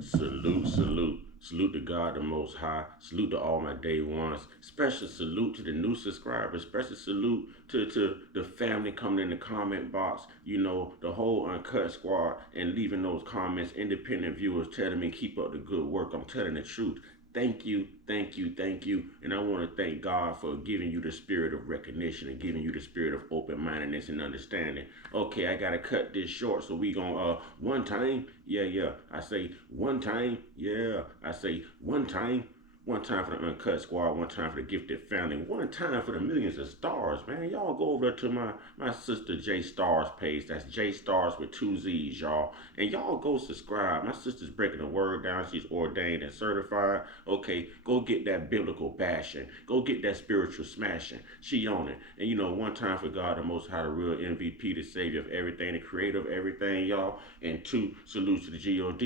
Salute, salute. Salute to God the Most High. Salute to all my day ones. Special salute to the new subscribers. Special salute to the family coming in the comment box. You know, the whole Uncut squad and leaving those comments. Independent viewers telling me keep up the good work. I'm telling the truth. Thank you, thank you, thank you. And I want to thank God for giving you the spirit of recognition and giving you the spirit of open-mindedness and understanding. Okay, I gotta cut this short, so we gonna one time, yeah. I say one time, yeah. I say one time. One time for the Uncut Squad, one time for the Gifted Family, one time for the millions of stars, man. Y'all go over to my sister J Stars page. That's J Stars with two Z's, y'all. And y'all go subscribe. My sister's breaking the word down. She's ordained and certified. Okay, go get that biblical bashing. Go get that spiritual smashing. She on it. And you know, one time for God, the Most High, the real MVP, the Savior of everything, the Creator of everything, y'all. And two, salutes to the God.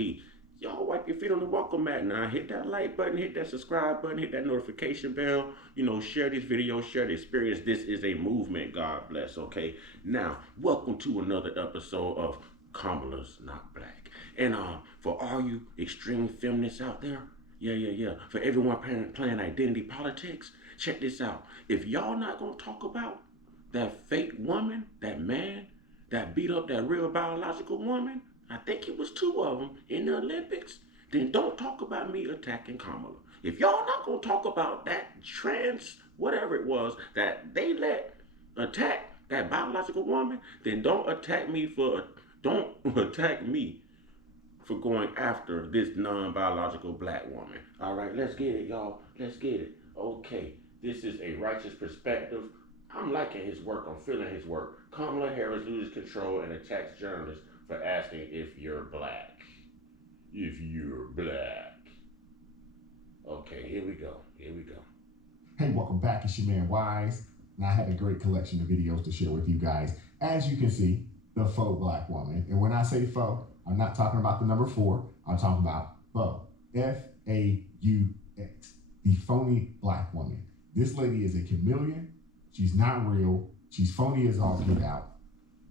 Y'all wipe your feet on the welcome mat now. Hit that like button, hit that subscribe button, hit that notification bell. You know, share this video, share the experience. This is a movement. God bless, okay? Now, welcome to another episode of Kamala's Not Black. And for all you extreme feminists out there, yeah. For everyone playing identity politics, check this out. If y'all not gonna talk about that fake woman, that man, that beat up that real biological woman, I think it was two of them in the Olympics, then don't talk about me attacking Kamala. If y'all not gonna talk about that trans, whatever it was, that they let attack that biological woman, then don't attack me for going after this non-biological black woman. All right, let's get it, y'all. Let's get it. Okay, this is a righteous perspective. I'm liking his work. I'm feeling his work. Kamala Harris loses control and attacks journalists for asking if you're black. If you're black. Okay, here we go. Hey, welcome back. It's your man Wise, and I have a great collection of videos to share with you guys. As you can see, the faux black woman. And when I say faux, I'm not talking about the number 4. I'm talking about faux. F-A-U-X. The phony black woman. This lady is a chameleon. She's not real. She's phony as all get out.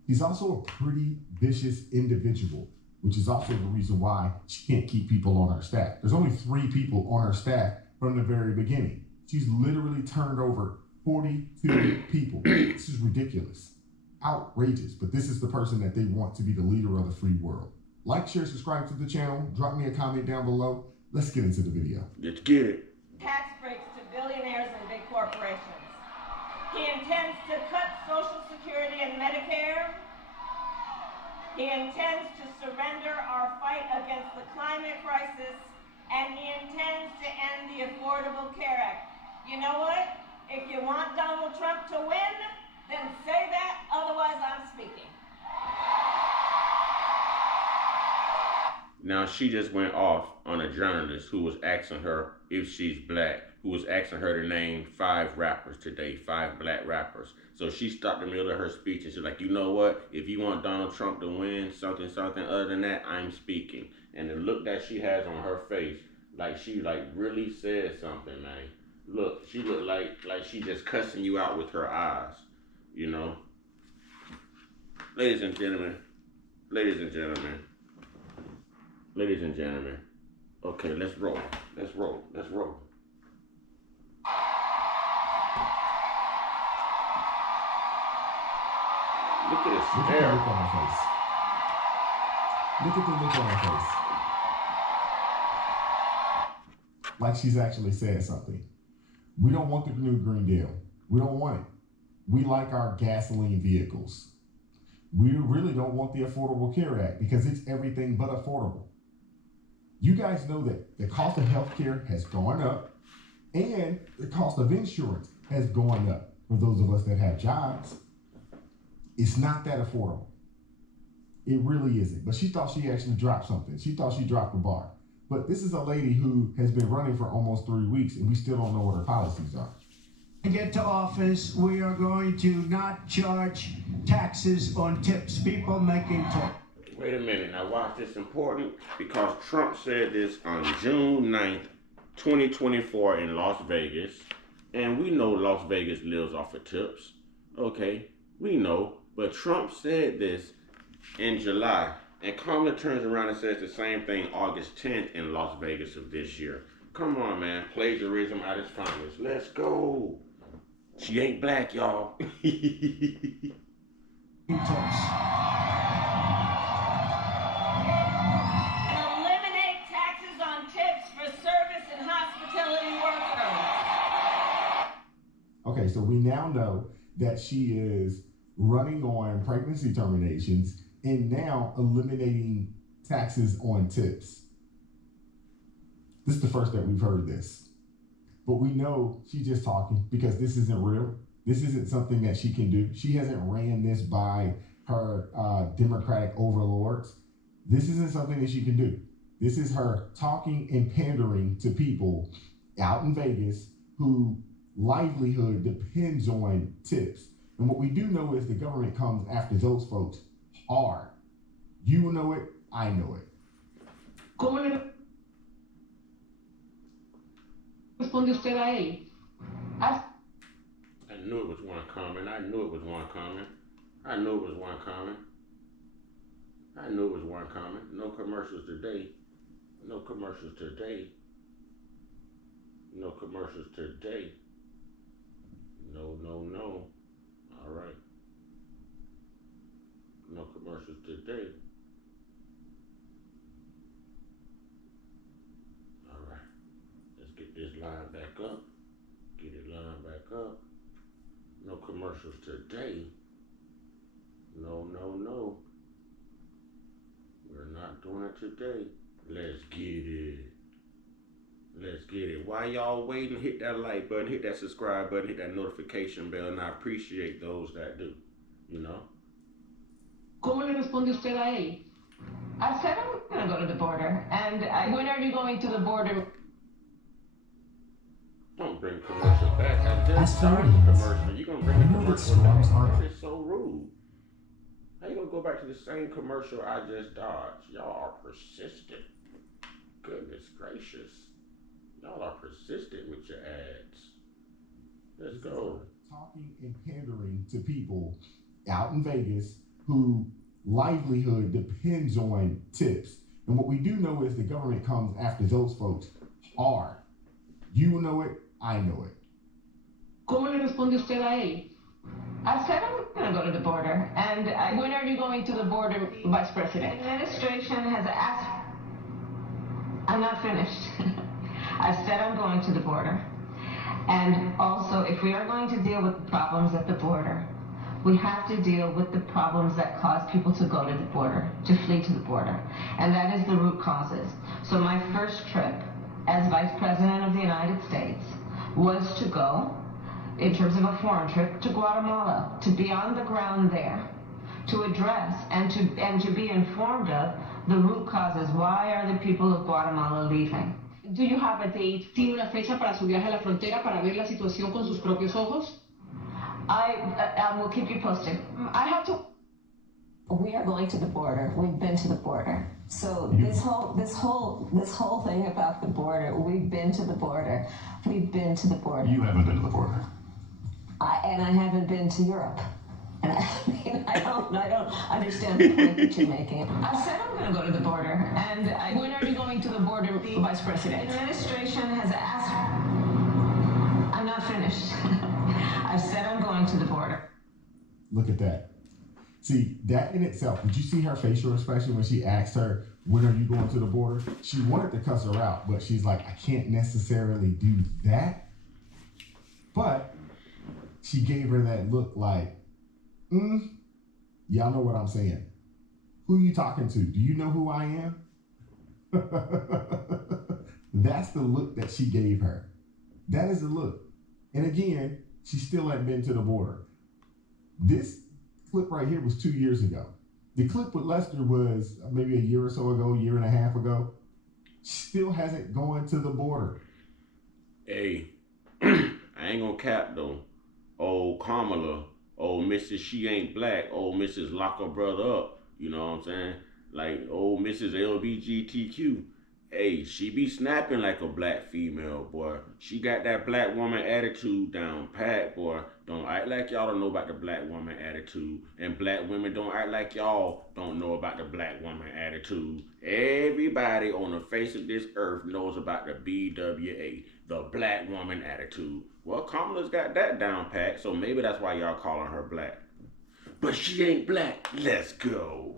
She's also a pretty vicious individual, which is also the reason why she can't keep people on her staff. There's only 3 people on her staff from the very beginning. She's literally turned over 42 people. This is ridiculous, outrageous, but this is the person that they want to be the leader of the free world. Like, share, subscribe to the channel, drop me a comment down below. Let's get into the video. Let's get it. Tax breaks to billionaires and big corporations. He intends to cut Social Security and Medicare. He intends to surrender our fight against the climate crisis, and he intends to end the Affordable Care Act. You know what? If you want Donald Trump to win, then say that, otherwise I'm speaking. Now she just went off on a journalist who was asking her if she's black, who was asking her to name 5 rappers today, 5 black rappers. So she stopped in the middle of her speech and she's like, you know what? If you want Donald Trump to win something other than that, I'm speaking. And the look that she has on her face, like she really said something, man. Look, she looked like she just cussing you out with her eyes, you know? Ladies and gentlemen. Okay, let's roll. Look at this Look at the stare. look on her face. Look at the look on her face. Like she's actually said something. We don't want the new Green Deal. We don't want it. We like our gasoline vehicles. We really don't want the Affordable Care Act because it's everything but affordable. You guys know that the cost of healthcare has gone up and the cost of insurance has gone up for those of us that have jobs. It's not that affordable. It really isn't. But she thought she actually dropped something. She thought she dropped the bar. But this is a lady who has been running for almost 3 weeks and we still don't know what her policies are. Get to office, we are going to not charge taxes on tips. People making tips. Wait a minute, now watch this important because Trump said this on June 9th, 2024 in Las Vegas. And we know Las Vegas lives off of tips. Okay, we know. But Trump said this in July And Kamala turns around and says the same thing August 10th in Las Vegas of this year. Come on, man. Plagiarism at its finest. Let's go. She ain't black, y'all. Tips. Eliminate taxes on tips for service and hospitality workers. Okay, so we now know that she is running on pregnancy terminations and now eliminating taxes on tips. This is the first that we've heard this. But we know she's just talking because this isn't real. This isn't something that she can do. She hasn't ran this by her Democratic overlords. This isn't something that she can do. This is her talking and pandering to people out in Vegas who livelihood depends on tips. And what we do know is the government comes after those folks hard. You know it, I know it. ¿Cómo le responde usted a él? I knew it was one coming. I knew it was one coming. I knew it was one coming. I knew it was one coming. No commercials today. No commercials today. No commercials today. No, no, no. All right. No commercials today. All right. Let's get this line back up. Get it lined back up. No commercials today. No, no, no. We're not doing it today. Let's get it. Let's get it. While y'all waiting, hit that like button, hit that subscribe button, hit that notification bell, and I appreciate those that do. You know? ¿Cómo le responde usted a él? I said I'm going to go to the border. And when are you going to the border? Don't bring commercial back. I just started the commercial. You're going to bring the commercial back. This is so rude. How you going to go back to the same commercial I just dodged? Y'all are persistent. Goodness gracious. Y'all are persistent with your ads. Let's go. Talking and pandering to people out in Vegas who livelihood depends on tips. And what we do know is the government comes after those folks hard. You know it, I know it. ¿Cómo le responde usted a él? I said I'm going to go to the border. And when are you going to the border, Vice President? The administration has asked. I'm not finished. I said I'm going to the border. And also, if we are going to deal with the problems at the border, we have to deal with the problems that cause people to go to the border, to flee to the border. And that is the root causes. So my first trip as Vice President of the United States was to go, in terms of a foreign trip, to Guatemala, to be on the ground there, to address and to be informed of the root causes. Why are the people of Guatemala leaving? Do you have a date? ¿Tiene una fecha para su viaje a la frontera para ver la situación con sus propios ojos? I will keep you posted. I have to. We are going to the border. We've been to the border. So this whole thing about the border, we've been to the border. We've been to the border. You haven't been to the border. And I haven't been to Europe. And I don't understand the point that you're making. I said I'm going to go to the border. And when are you going to the border, Vice President? The administration has asked. I'm not finished. I said I'm going to the border. Look at that. See, that in itself, did you see her facial expression when she asked her, when are you going to the border? She wanted to cuss her out, but she's like, I can't necessarily do that. But she gave her that look like, y'all know what I'm saying. Who you talking to? Do you know who I am? That's the look that she gave her. That is the look. And again, she still hadn't been to the border. This clip right here was 2 years ago. The clip with Lester was maybe a year or so ago, year and a half ago. Still hasn't gone to the border. Hey, I ain't gonna cap though. Old Kamala, old Mrs. She Ain't Black, old Mrs. Lock Her Brother Up. You know what I'm saying? Like old Mrs. LBGTQ. Hey, she be snapping like a black female, boy. She got that black woman attitude down pat, boy. Don't act like y'all don't know about the black woman attitude. And black women don't act like y'all don't know about the black woman attitude. Everybody on the face of this earth knows about the BWA, the black woman attitude. Well, Kamala's got that down pat, so maybe that's why y'all calling her black. But she ain't black. Let's go.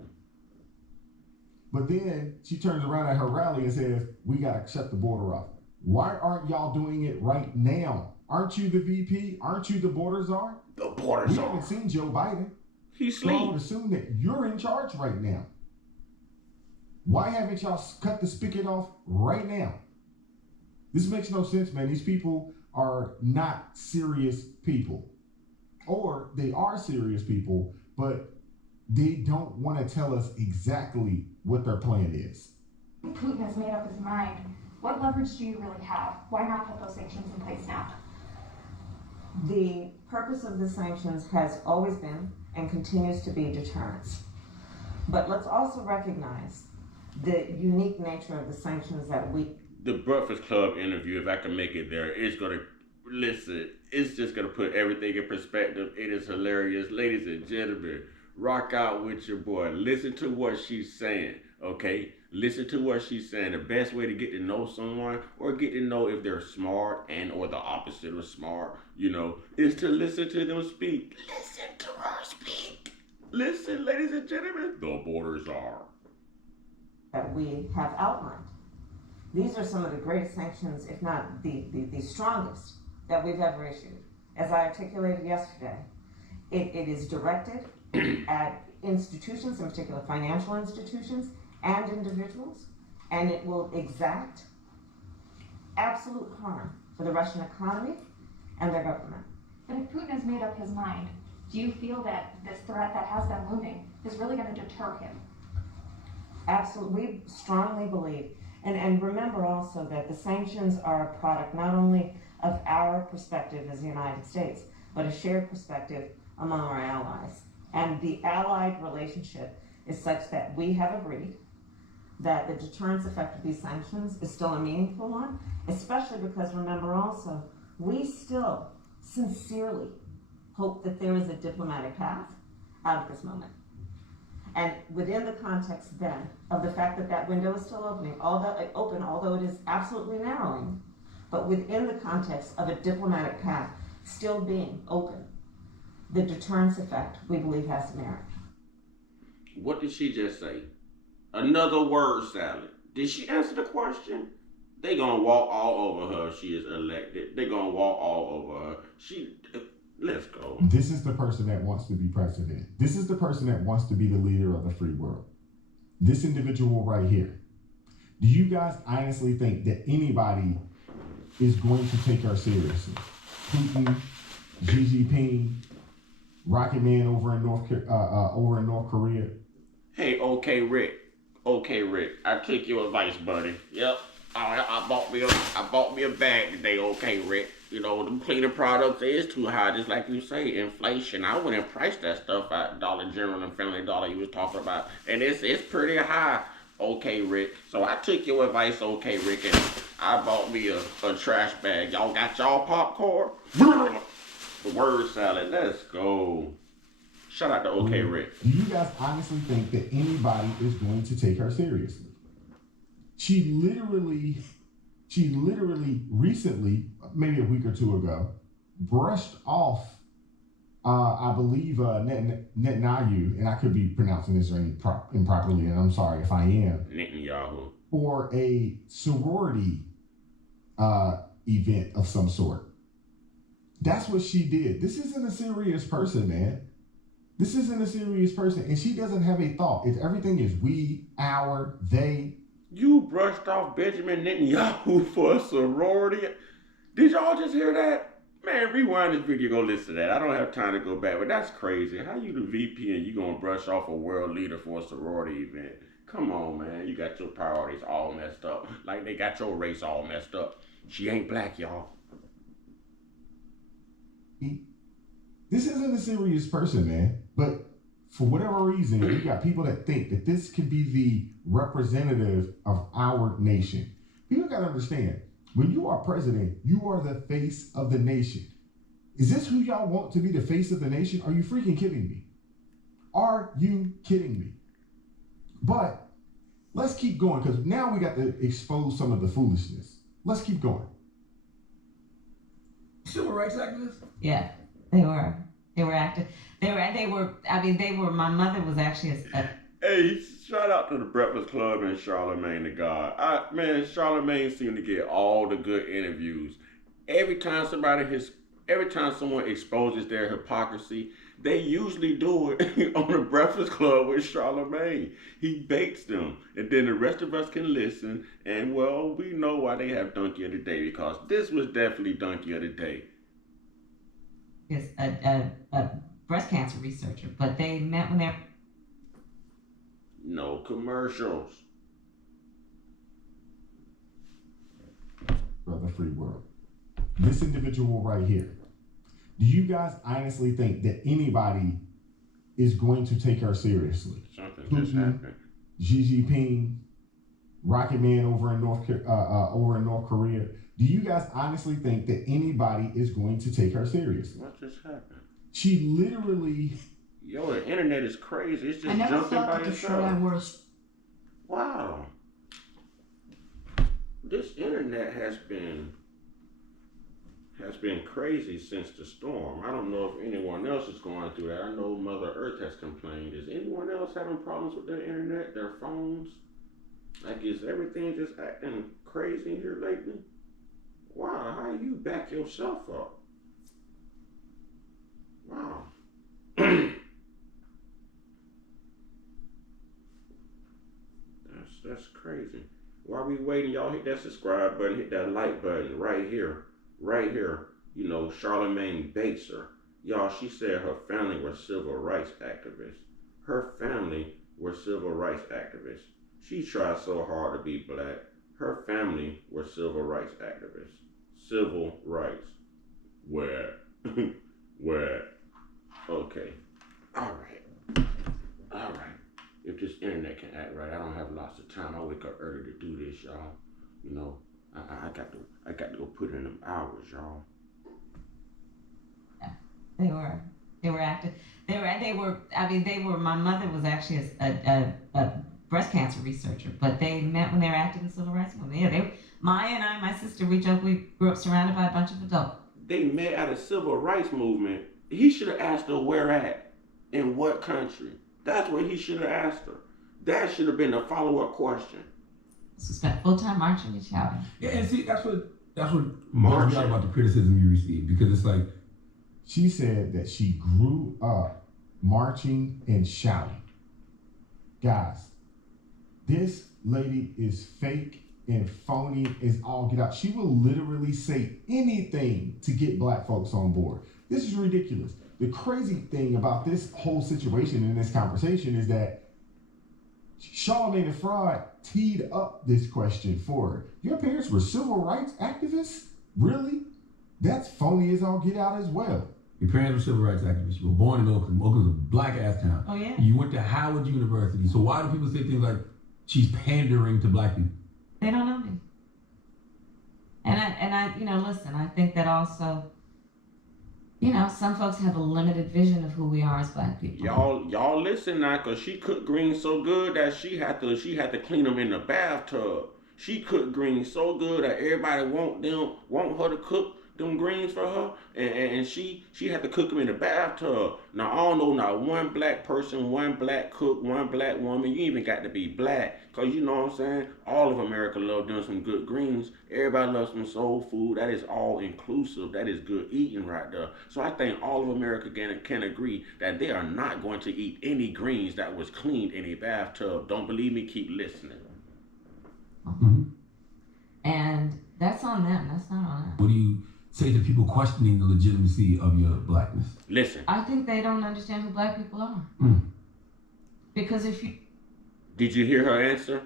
But then she turns around at her rally and says, we got to shut the border off. Why aren't y'all doing it right now? Aren't you the VP? Aren't you the border czar? The border We czar. haven't seen Joe Biden. He's So I asleep. would assume that you're in charge right now. Why haven't y'all cut the spigot off right now? This makes no sense, man. These people are not serious people. Or they are serious people, but they don't want to tell us exactly what their plan is. Putin has made up his mind. What leverage do you really have? Why not put those sanctions in place now? The purpose of the sanctions has always been and continues to be deterrence. But let's also recognize the unique nature of the sanctions that we... The Breakfast Club interview, if I can make it there, it's going to, listen, it's just going to put everything in perspective. It is hilarious. Ladies and gentlemen, rock out with your boy. Listen to what she's saying, okay? Listen to what she's saying. The best way to get to know someone or get to know if they're smart and or the opposite of smart, you know, is to listen to them speak. Listen to her speak. Listen, ladies and gentlemen, the borders are. that we have outlined. These are some of the greatest sanctions, if not the strongest, that we've ever issued. As I articulated yesterday, it is directed at institutions, in particular financial institutions and individuals, and it will exact absolute harm for the Russian economy and their government. But if Putin has made up his mind, do you feel that this threat that has been looming is really going to deter him? Absolutely, we strongly believe, and remember also that the sanctions are a product not only of our perspective as the United States, but a shared perspective among our allies. And the allied relationship is such that we have agreed that the deterrence effect of these sanctions is still a meaningful one, especially because remember also, we still sincerely hope that there is a diplomatic path out of this moment. And within the context then of the fact that that window is still although it is absolutely narrowing, but within the context of a diplomatic path still being open, the deterrence effect we believe has merit. What did she just say? Another word salad. Did she answer the question? They gonna walk all over her if she is elected. They gonna walk all over her. Let's go. This is the person that wants to be president. This is the person that wants to be the leader of the free world. This individual right here. Do you guys honestly think that anybody is going to take her seriously? Putin, Xi Jinping, Rocket Man over in North Korea. Hey, okay, Rick. Okay, Rick. I took your advice, buddy. Yep. I bought me a bag today. Okay, Rick. You know, them cleaning products is too high, just like you say, inflation. I wouldn't price that stuff at Dollar General and Family Dollar you was talking about. And it's pretty high. Okay, Rick. So I took your advice, okay, Rick, and I bought me a trash bag. Y'all got y'all popcorn? The word salad. Let's go. Shout out to OK Rick. Do you guys honestly think that anybody is going to take her seriously? She literally recently, maybe a week or two ago, brushed off, I believe, Netanyahu, and I could be pronouncing his name improperly, and I'm sorry if I am, Netanyahu. for a sorority event of some sort. That's what she did. This isn't a serious person, man. This isn't a serious person, and she doesn't have a thought. If everything is we, our, they. You brushed off Benjamin Netanyahu for a sorority. Did y'all just hear that? Man, rewind this video, go listen to that. I don't have time to go back, but that's crazy. How you the VP and you gonna brush off a world leader for a sorority event? Come on, man. You got your priorities all messed up. Like they got your race all messed up. She ain't black, y'all. This isn't a serious person, man. But for whatever reason, you got people that think that this could be the representative of our nation. People got to understand, when you are president, you are the face of the nation. Is this who y'all want to be the face of the nation? Are you freaking kidding me? Are you kidding me? But let's keep going, because now we got to expose some of the foolishness. Let's keep going. Civil rights activists? Yeah, they were. They were active. They were. I mean, they were. My mother was actually a Hey, shout out to the Breakfast Club and Charlemagne the God. Man, Charlemagne seemed to get all the good interviews. Every time someone exposes their hypocrisy, they usually do it on the Breakfast Club with Charlemagne. He baits them, and then the rest of us can listen. And well, we know why they have Donkey of the Day, because this was definitely Donkey of the Day. is a breast cancer researcher, but they met when they're. No commercials. Brother Free World. This individual right here. Do you guys honestly think that anybody is going to take her seriously? Something just happened. Xi Jinping, Rocket Man over in North Korea. Do you guys honestly think that anybody is going to take her seriously? What just happened? She literally. Yo, the internet is crazy. It's just I never jumping thought by that the itself. shirt I wore is Wow. This internet has been crazy since the storm. I don't know if anyone else is going through that. I know Mother Earth has complained. Is anyone else having problems with their internet, their phones? Like, is everything just acting crazy here lately? Wow, how you back yourself up? Wow. That's crazy. While we waiting, y'all hit that subscribe button, hit that like button right here. Right here. You know, Charlemagne baits her. Y'all, she said her family were civil rights activists. Her family were civil rights activists. She tried so hard to be black. Her family were civil rights activists. Civil rights. Where? Where? Okay. All right. If this internet can act right, I don't have lots of time. I wake up early to do this, y'all. You know, I got to go put in them hours, y'all. They were active. They were. I mean, they were. My mother was actually a breast cancer researcher, but they met when they were active in civil rights movement. Yeah, they. Maya and I, my sister, we grew up surrounded by a bunch of adults. They met at a civil rights movement. He should have asked her where at, in what country. That's what he should have asked her. That should have been a follow-up question. So spent full time marching and shouting. Yeah, and see, that's what Marching. bums me out about the criticism you receive, because it's like, She said that she grew up marching and shouting. Guys, this lady is fake and phony as all get out. She will literally say anything to get black folks on board. This is ridiculous. The crazy thing about this whole situation in this conversation is that Charlemagne the Fraud teed up this question for her. Your parents were civil rights activists? Really? That's phony as all get out as well. your parents were civil rights activists. You were born in Oakland. Oakland's a black-ass town. Oh, yeah. You went to Howard University. So why do people say things like, she's pandering to black people? They don't know me. And I, listen, I think that also, some folks have a limited vision of who we are as black people. Y'all listen now, cause she cooked greens so good that she had to clean them in the bathtub. She cooked greens so good that everybody want her to cook them greens for her, and she had to cook them in the bathtub. Now I don't know not one black person, one black cook, one black woman. You even got to be black, cause you know what I'm saying. All of America love doing some good greens. Everybody loves some soul food. That is all inclusive. That is good eating right there. So I think all of America can agree that they are not going to eat any greens that was cleaned in a bathtub. Don't believe me? Keep listening. Mm-hmm. And that's on them. That's not on us. What do you say to people questioning the legitimacy of your blackness? Listen. I think they don't understand who black people are. Because if you... Did you hear her answer?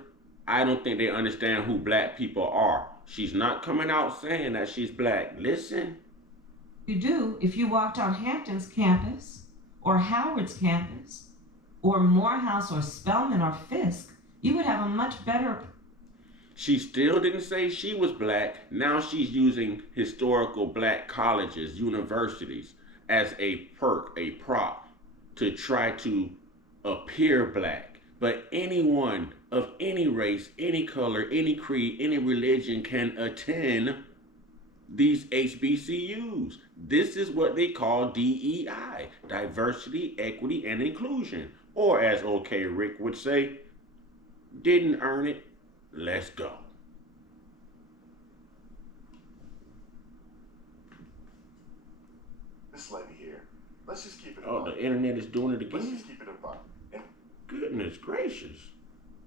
I don't think they understand who black people are. She's not coming out saying that she's black. Listen. You do, if you walked on Hampton's campus or Howard's campus, or Morehouse or Spelman or Fisk, you would have a much better. She still didn't say she was black. Now she's using historical black colleges, universities, as a perk, a prop, to try to appear black. But anyone of any race, any color, any creed, any religion can attend these HBCUs. This is what they call DEI, diversity, equity, and inclusion. Or as OK Rick would say, didn't earn it, let's go. This lady here. Let's just keep it. Oh, the internet is doing it Let's again? just keep it a buck. Goodness gracious.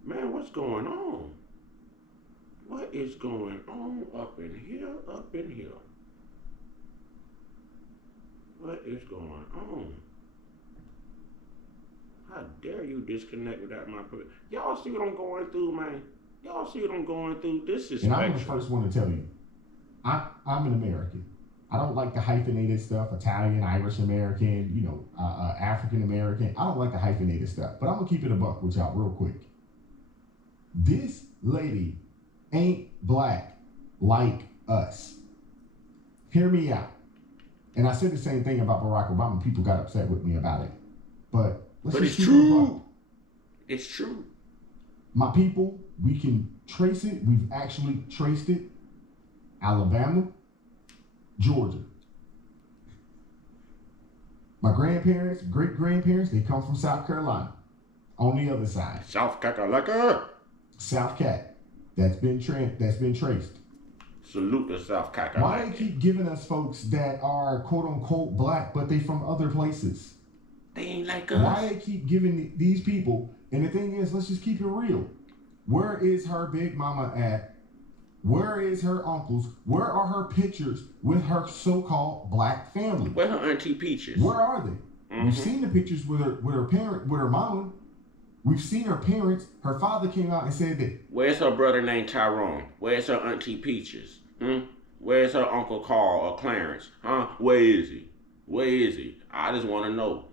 Man, what's going on? What is going on up in here? Up in here? What is going on? How dare you disconnect without my permission? Y'all see what I'm going through, man? Y'all see what I'm going through? This is And I'm the first one to tell you, I'm an American. I don't like the hyphenated stuff, Italian, Irish American, African American. I don't like the hyphenated stuff, but I'm gonna keep it a buck with y'all real quick. This lady ain't black like us. Hear me out. And I said the same thing about Barack Obama. People got upset with me about it. But it's true. It's true. My people, we can trace it. We've actually traced it. Alabama, Georgia. My grandparents, great-grandparents, they come from South Carolina. On the other side. South Kakalaka. South Cat. That's been traced. Salute to South Kakalaka. Why they keep giving us folks that are quote-unquote black, but they from other places? They ain't like us. Why they keep giving these people, and the thing is, let's just keep it real. Where is her big mama at? Where is her uncles? Where are her pictures with her so-called black family? Where her auntie Peaches? Where are they? We've seen the pictures with her mama. We've seen her parents. Her father came out and said that. Where's her brother named Tyrone? Where's her auntie Peaches? Where's her uncle Carl or Clarence? Where is he? Where is he? I just want to know.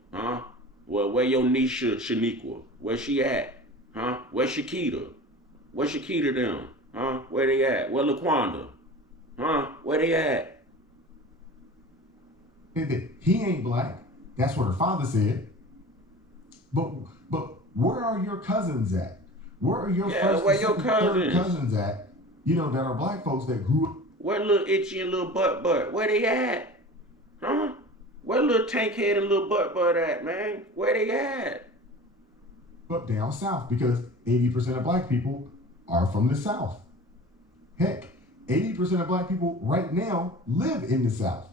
Where your niece Shaniqua? Where she at? Where's Shakita? Where's Shakita them? Where they at? Where LaQuanda? Where they at? He ain't black. That's what her father said. But where are your cousins at? Where are your first where your and third cousins? cousins at? That are black folks that grew up. Where little Itchy and little Butt? Where they at? Where little Tank Head and little Butt at, man? Where they at? Up down south, because 80% of black people are from the South. Heck, 80% of black people right now live in the South.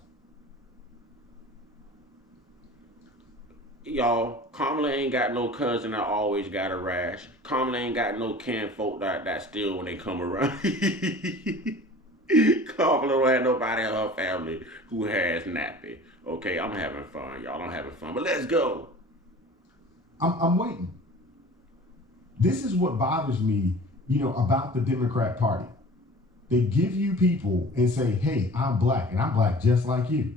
Y'all, Kamala ain't got no cousin that always got a rash. Kamala ain't got no kinfolk that still when they come around. Kamala don't have nobody in her family who has nappy. Okay, I'm having fun, y'all. I'm having fun, but let's go. I'm waiting. This is what bothers me, about the Democrat Party. They give you people and say, hey, I'm black, and I'm black just like you.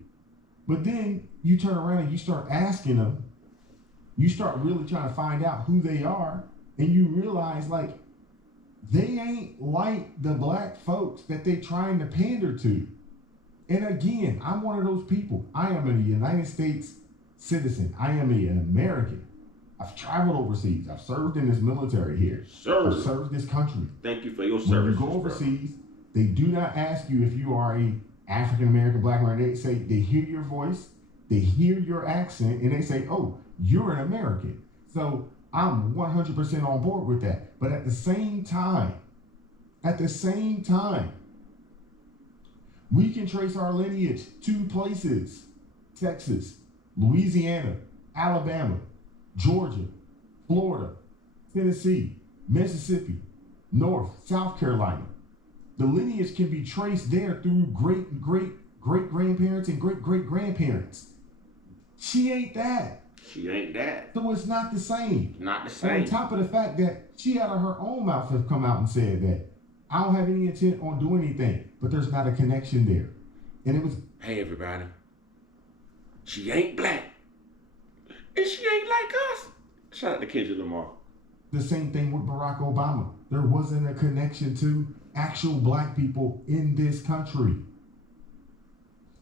But then you turn around and you start asking them, you start really trying to find out who they are, and you realize, they ain't like the black folks that they trying to pander to. And again, I'm one of those people. I am a United States citizen. I am an American. I've traveled overseas. I've served in this military here. I've served this country. Thank you for your service. When you go overseas, they do not ask you if you are a African American, black man. They say they hear your voice, they hear your accent, and they say, "Oh, you're an American." So I'm 100% on board with that. But at the same time, we can trace our lineage to places: Texas, Louisiana, Alabama, Georgia, Florida, Tennessee, Mississippi, North, South Carolina. The lineage can be traced there through great-grandparents and great-great-grandparents. She ain't that. She ain't that. So it's not the same. Not the same. On top of the fact that she out of her own mouth have come out and said that I don't have any intent on doing anything, but there's not a connection there. And it was... Hey, everybody. She ain't black. And she ain't like us. Shout out to Kendrick Lamar. The same thing with Barack Obama. There wasn't a connection to actual black people in this country.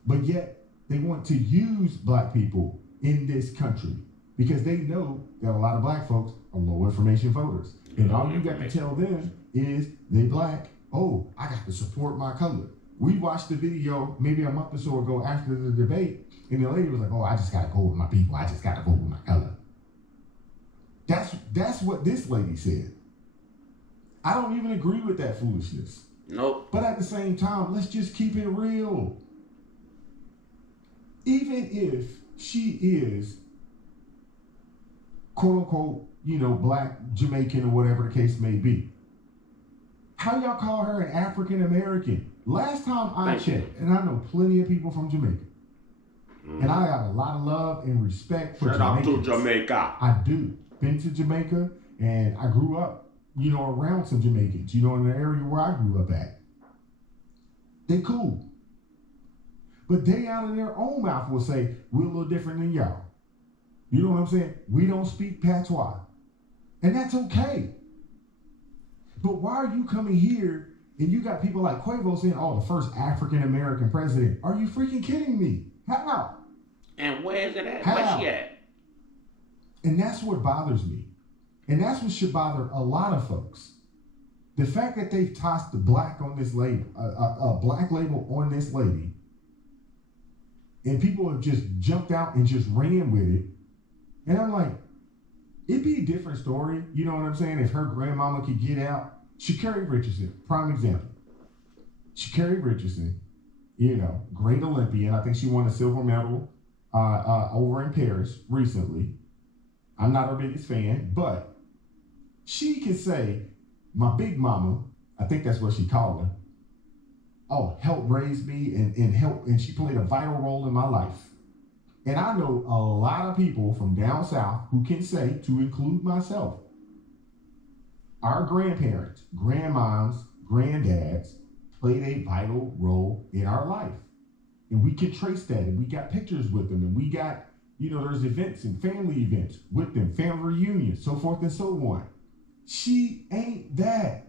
But yet, they want to use black people in this country because they know that a lot of black folks are low information voters. And all you got to tell them is they black. Oh, I got to support my color. We watched the video maybe a month or so ago after the debate, and the lady was like, oh, I just got to go with my people. I just got to vote with my color. That's what this lady said. I don't even agree with that foolishness. Nope. But at the same time, let's just keep it real. Even if she is, quote unquote, black, Jamaican, or whatever the case may be, how y'all call her an African American? Last time I checked, and I know plenty of people from Jamaica, and I got a lot of love and respect for Jamaicans. Shout out to Jamaica. I do. Been to Jamaica, and I grew up, around some Jamaicans, in the area where I grew up at. They cool. But they out of their own mouth will say, we're a little different than y'all. You know what I'm saying? We don't speak patois. And that's okay. But why are you coming here and you got people like Quavo saying, oh, the first African-American president? Are you freaking kidding me? How? And where's it at? How? Where's she at? And that's what bothers me. And that's what should bother a lot of folks. The fact that they've tossed the black on this label, a black label on this lady, and people have just jumped out and just ran with it. And I'm like, it'd be a different story, you know what I'm saying, if her grandmama could get out. Sha'Carri Richardson, prime example. Sha'Carri Richardson, great Olympian. I think she won a silver medal over in Paris recently. I'm not her biggest fan, but she could say, my big mama, I think that's what she called her, helped raise me and she played a vital role in my life. And I know a lot of people from down south who can say, to include myself, our grandparents, grandmoms, granddads played a vital role in our life. And we can trace that, and we got pictures with them, and we got, there's events and family events with them, family reunions, so forth and so on. She ain't that.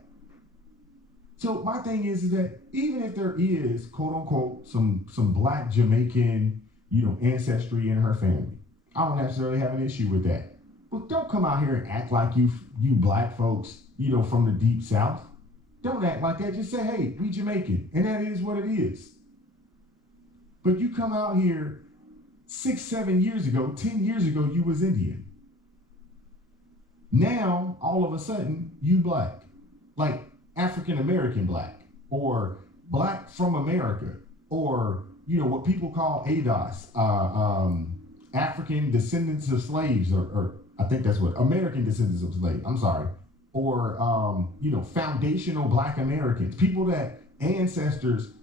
So my thing is that even if there is, quote unquote, some black Jamaican, ancestry in her family, I don't necessarily have an issue with that. But don't come out here and act like you black folks, from the deep south. Don't act like that. Just say, hey, we Jamaican. And that is what it is. But you come out here 6, 7 years ago, 10 years ago, you was Indian. Now, all of a sudden, you black. Like African-American black. Or black from America. Or, what people call ADOS. African descendants of slaves. Or I think that's what, American descendants of slaves. I'm sorry. Or, foundational black Americans. People that ancestors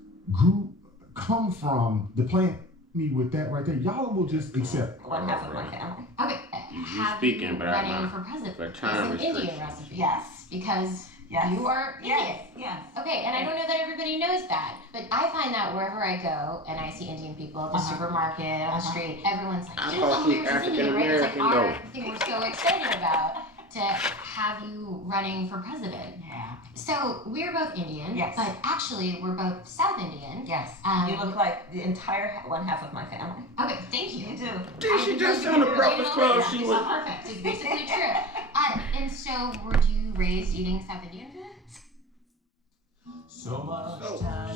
come from the plant. Me with that right there, y'all will just accept. One half of my family. Okay, You speaking, but running for president for is time an Indian restrictions. recipe. Yes. Because Yes. you are Indian. Yes. Yes. Okay, and I don't know that everybody knows that, but I find that wherever I go and I see Indian people at the supermarket, on the street, everyone's like, I "You thought know, she was here's Indian, right?" It's like African-American, our though. thing we're so excited about to have you running for president. Yeah. So we're both Indian, Yes. but actually we're both South Indian. Yes. Um, You look like the entire one half of my family. Okay, thank you. You do. Did she I just think on the you're Breakfast Club? She It's was. perfect. It's basically true. And so, were you raised eating South Indian food? So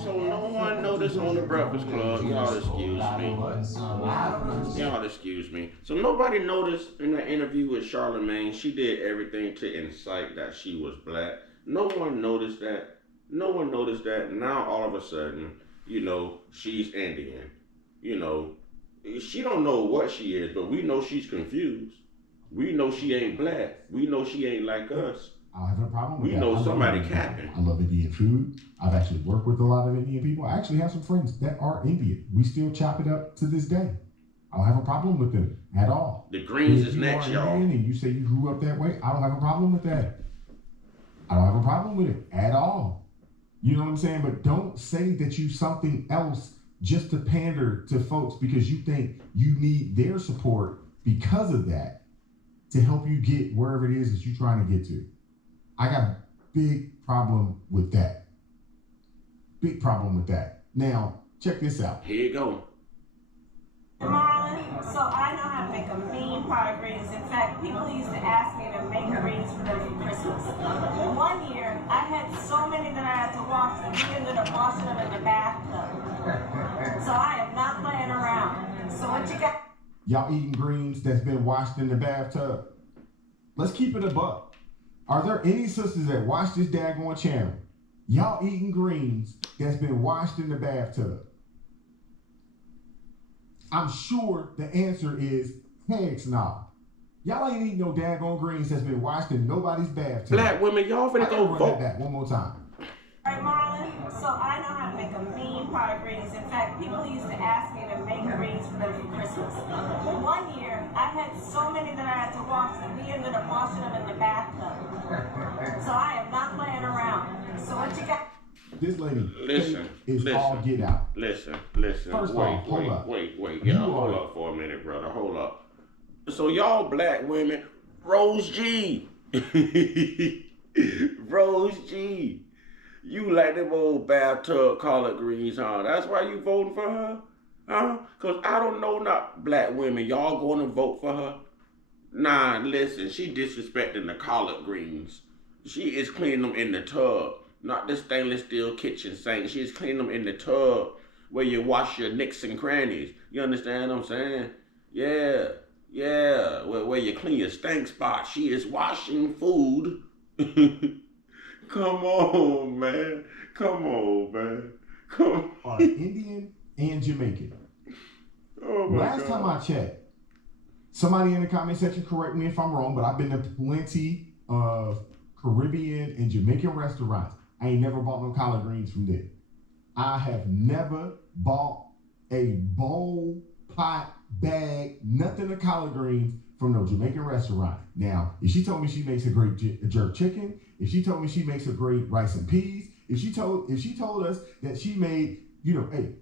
no one noticed on the Breakfast Club. Y'all excuse me. Y'all excuse me. So nobody noticed in that interview with Charlamagne, she did everything to incite that she was black. No one noticed that. No one noticed that. Now all of a sudden, she's Indian. She don't know what she is, but we know she's confused. We know she ain't black. We know she ain't like us. I don't have no problem with We that. know I love somebody Indian capping. food. I love Indian food. I've actually worked with a lot of Indian people. I actually have some friends that are Indian. We still chop it up to this day. I don't have a problem with them at all. The greens If is you next, are y'all. Indian and you say you grew up that way, I don't have a problem with that. I don't have a problem with it at all. You know what I'm saying? But don't say that you something else just to pander to folks because you think you need their support because of that. to help you get wherever it is that you're trying to get to. I got a big problem with that. Big problem with that. Now, check this out. Here you go. Marlon, so I know how to make a mean pot of greens. In fact, people used to ask me to make greens for them for Christmas. One year, I had so many that I had to wash that we ended up washing them in the bathtub. So I am not playing around. So what you got? Y'all eating greens that's been washed in the bathtub? Let's keep it a buck. Are there any sisters that watch this daggone channel? Y'all eating greens that's been washed in the bathtub? I'm sure the answer is heck no. Y'all ain't eating no daggone greens that's been washed in nobody's bathtub. Black women, y'all finna go run vote. that back one more time. All right, Marlon, so I know how to make a mean pot of greens. In fact, people used to ask me to make greens for them for Christmas. One year, I had so many that I had to wash that we ended up washing them in the bathtub. So I am not playing around. So what you got? This lady is listen, all get out. Listen. First off, hold up. Wait. Yeah, hold up for a minute, brother. Hold up. So y'all black women, Rose G. Rose G. You like them old bathtub collard greens, huh? That's why you voting for her? Huh? Because I don't know not black women. Y'all going to vote for her? Nah, listen. She disrespecting the collard greens. She is cleaning them in the tub. Not the stainless steel kitchen sink. She's cleaning them in the tub where you wash your nicks and crannies. You understand what I'm saying? Yeah. Where you clean your stank spot. She is washing food. Come on, man. Are Indian and Jamaican. Oh my Last time I checked, somebody in the comment section correct me if I'm wrong, but I've been to plenty of Caribbean and Jamaican restaurants. I ain't never bought no collard greens from there. I have never bought a bowl, pot, bag, nothing of collard greens from no Jamaican restaurant. Now, if she told me she makes a great jerk chicken, if she told me she makes a great rice and peas, if she told us that she made,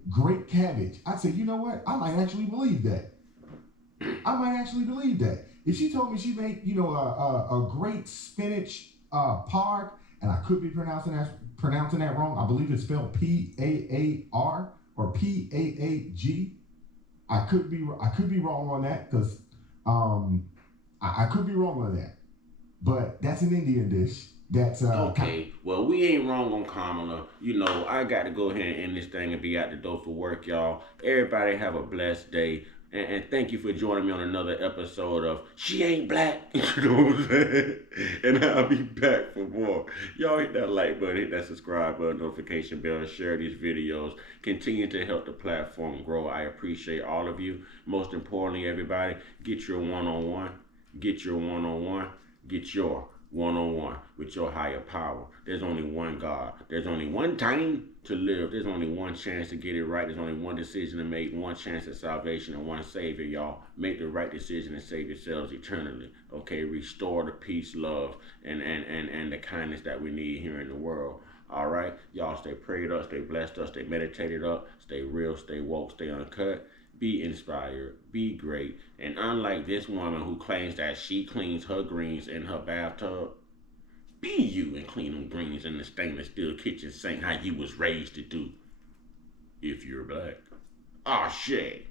great cabbage, I'd say, you know what? I might actually believe that. If she told me she made, a great spinach park, and I could be pronouncing that wrong. I believe it's spelled P-A-A-R or P-A-A-G. I could be wrong on that because I could be wrong on that. But that's an Indian dish. That's okay. Well, we ain't wrong on Kamala. I got to go ahead and end this thing and be out the door for work, y'all. Everybody have a blessed day. And thank you for joining me on another episode of She Ain't Black. You know what I'm saying? And I'll be back for more. Y'all hit that like button, hit that subscribe button, notification bell, share these videos. Continue to help the platform grow. I appreciate all of you. Most importantly, everybody, get your one-on-one. Get your one-on-one. Get your one-on-one with your higher power. There's only one God. There's only one time to live. There's only one chance to get it right. There's only one decision to make, one chance at salvation, and one Savior, y'all. Make the right decision and save yourselves eternally. Okay, restore the peace, love, and the kindness that we need here in the world. All right, y'all stay prayed up, stay blessed up, stay meditated up, stay real, stay woke, stay uncut. Be inspired, be great, and unlike this woman who claims that she cleans her greens in her bathtub, be you and clean them greens in the stainless steel kitchen sink how you was raised to do. If you're black. Ah, shit.